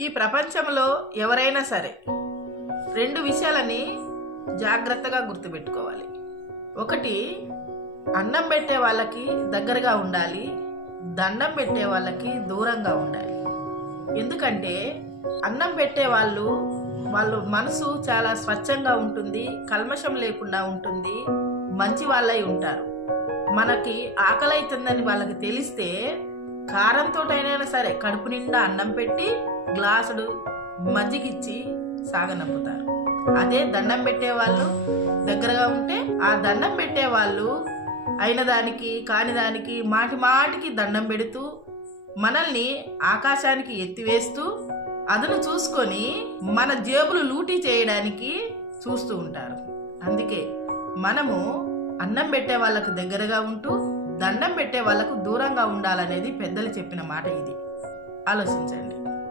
ఈ ప్రపంచంలో ఎవరైనా సరే రెండు విషయాలని జాగ్రత్తగా గుర్తుపెట్టుకోవాలి. ఒకటి, అన్నం పెట్టే వాళ్ళకి దగ్గరగా ఉండాలి, దండం పెట్టే వాళ్ళకి దూరంగా ఉండాలి. ఎందుకంటే అన్నం పెట్టే వాళ్ళు మనసు చాలా స్వచ్ఛంగా ఉంటుంది, కల్మషం లేకుండా ఉంటుంది, మంచి వాళ్ళై ఉంటారు. మనకి ఆకలి అవుతుందని వాళ్ళకి తెలిస్తే కారంతోటైనా సరే కడుపు నిండా అన్నం పెట్టి గ్లాసుడు మజ్జిగిచ్చి సాగనంపుతారు. అదే దండం పెట్టేవాళ్ళు దగ్గరగా ఉంటే ఆ దండం పెట్టేవాళ్ళు అయిన దానికి కాని దానికి మాటి మాటికి దండం పెడుతూ మనల్ని ఆకాశానికి ఎత్తివేస్తూ అదును చూసుకొని మన జేబులు లూటీ చేయడానికి చూస్తూ ఉంటారు. అందుకే మనము అన్నం పెట్టే వాళ్ళకు దగ్గరగా ఉంటూ దండం పెట్టే వాళ్ళకు దూరంగా ఉండాలనేది పెద్దలు చెప్పిన మాట. ఇది ఆలోచించండి.